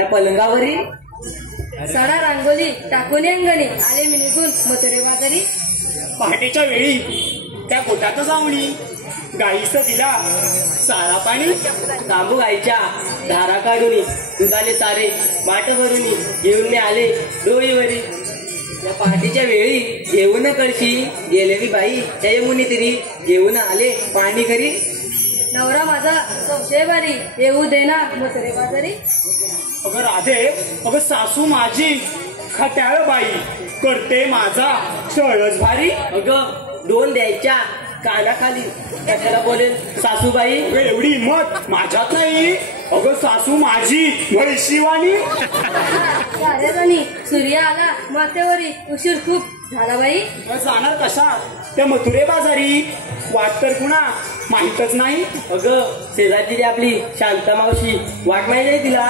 त्या पलंगावरी सडा रांगोली टाकून अंगणी आले मी निघून मथुरे बाजारी. पहाटेच्या वेळी त्या गोट्यात जाऊनी गाईस दिला सारा पाणी. तांबू गायच्या धारा काढून दुधाने सारे माठ भरून घेऊन मी आले डोईवरी. या पहाटेच्या वेळी घेऊन कळशी गेलेली बाई त्या यमुनी तरी घेऊन आले पाणी घरी. नवरा माझा संशय बारी येऊ देना मथुरे बाजारी. अगं राधे, अगं सासू माझी खट्याळ बाई करते माझा छळच भारी. अगं दोन द्यायच्या कानाखाली कशाला बोलेल सासूबाई. एवढी हिंमत माझ्यात नाही. अगं सासू माझी म्हैशीवाणी. अरे जणी सूर्य आला माथ्यावरी उशीर खूप झाला बाई. जाणार कशा त्या मथुरे बाजारी वाट तर कुणा माहीतच नाही. अगं शेजारची आपली शांता मावशी वाट माहिती आहे तिला.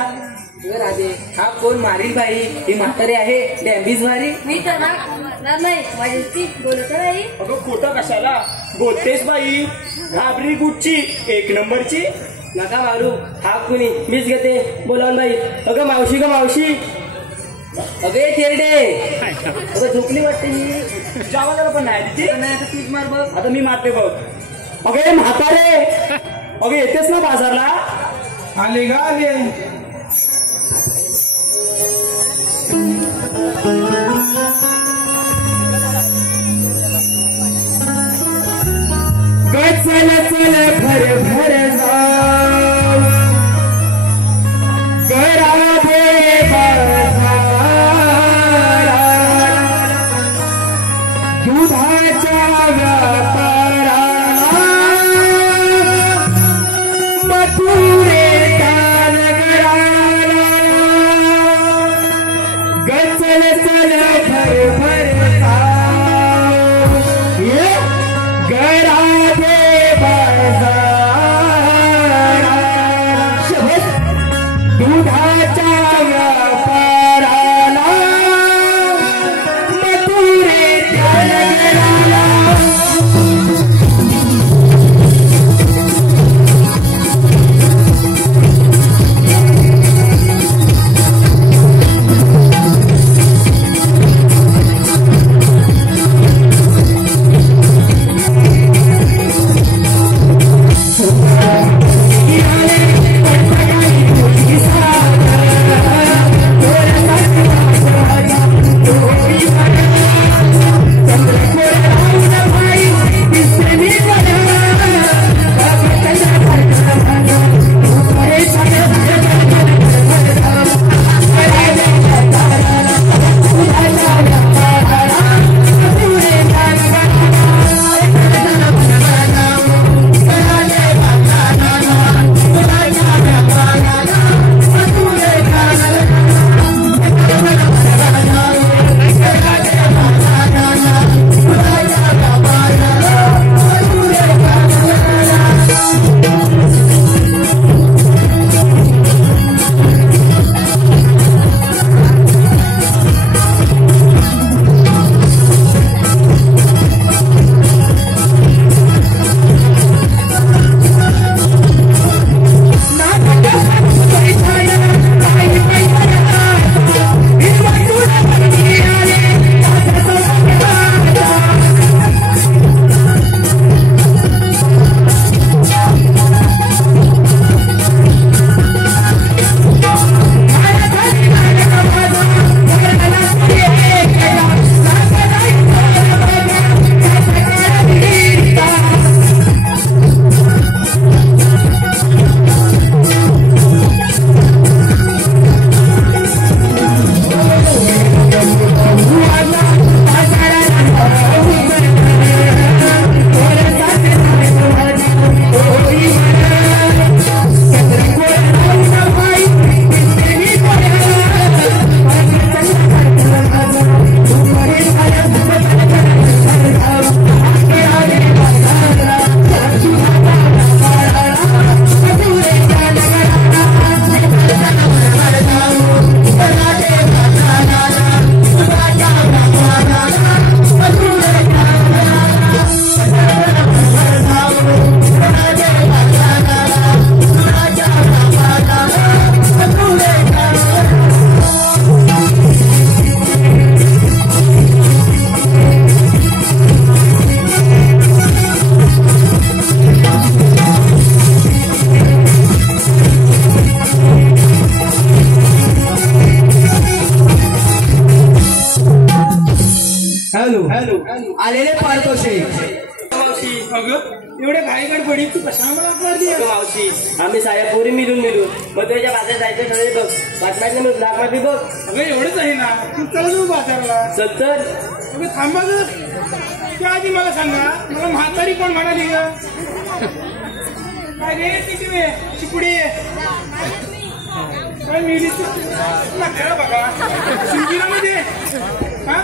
राधे हा कोण मारील बाई ही म्हातारी आहे डॅम्बीज मारी. मी तर मारणार नाही माझी बोलत नाही. अगं खोटं कशाला बोलतेस बाई. घाबरी गुटची एक नंबरची. नका मारू हा कुणी मीच घेते बोलावून बाई. अगं मावशी ग मावशी. अगे थेरडे अगं झोपली वाटते ही. जावाला पण नाही तिथे नाही आता तूच मार बघ. आता मी मारते बघ. अगे म्हातारे अगे येतेस ना बाजारला. आले गा आले. चल चल भर भर जाऊ करा दे बाजारा दुधाच्या व्यापारा मथुरे नगराला चल चल भर भर आलेले पारतोषे. मावशी अगं एवढे घाई गडबडीत तू कशाला मला अपराधी अगं मावशी आम्ही साऱ्या पोरी मिळून मथुरेच्या बाजारात जायचं ठरले बघ. बातम्यात मग ब्लॅक मार्केट बघ. अगं एवढंच आहे ना तू चला जाऊ बाजारला. सत्तर अगं थांबा ग. त्या आधी मला सांगा मला म्हातारी कोण म्हणाली ग? काय रे तिकडे चिपुडी काय मिळली खरं बघा सुंदीरामध्ये हा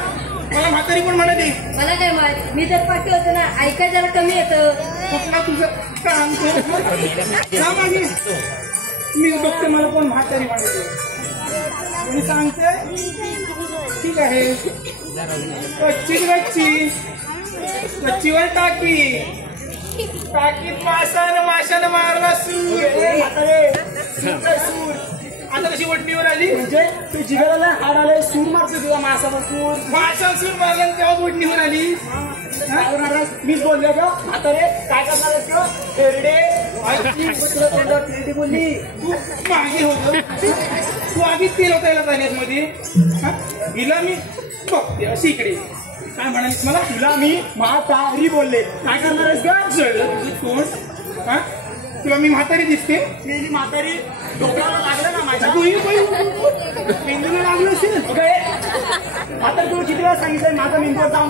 मला म्हातारी कोण म्हणाली? मला काय माहित मी तर पाठी होतो ना ऐकाय जरा कमी येतं. कुठला तुझं काम जा मागे मी बघते मला कोण म्हातारी म्हणाली. मी सांगते ठीक आहे कच्ची कच्चीवर टाकी टाकीत माशानं मारला सूर. सूर आता कशी वटणीवर आली म्हणजे तू जिगराला हाड आले सूर मारतो तुला मासा सूर मारला तेव्हा वटणीवर आली. मीच बोलले का आता रे काय करणार तेरडे बोलली तू मागे होतो तू आधीच तेल होता याला जाण्यात मध्ये हिला मी बघते अशी इकडे काय म्हणालीस मला तुला मी म्हातारी बोलले काय करणार आहेस का जळलं तुझी तोंड हा तुला मी म्हातारी दिसते मी म्हातारी डोक्याला लागलं ना माझ्या मेंदूला लागलं असेल आता तू किती वेळा सांगितलं माझा मेंदूवर जाऊन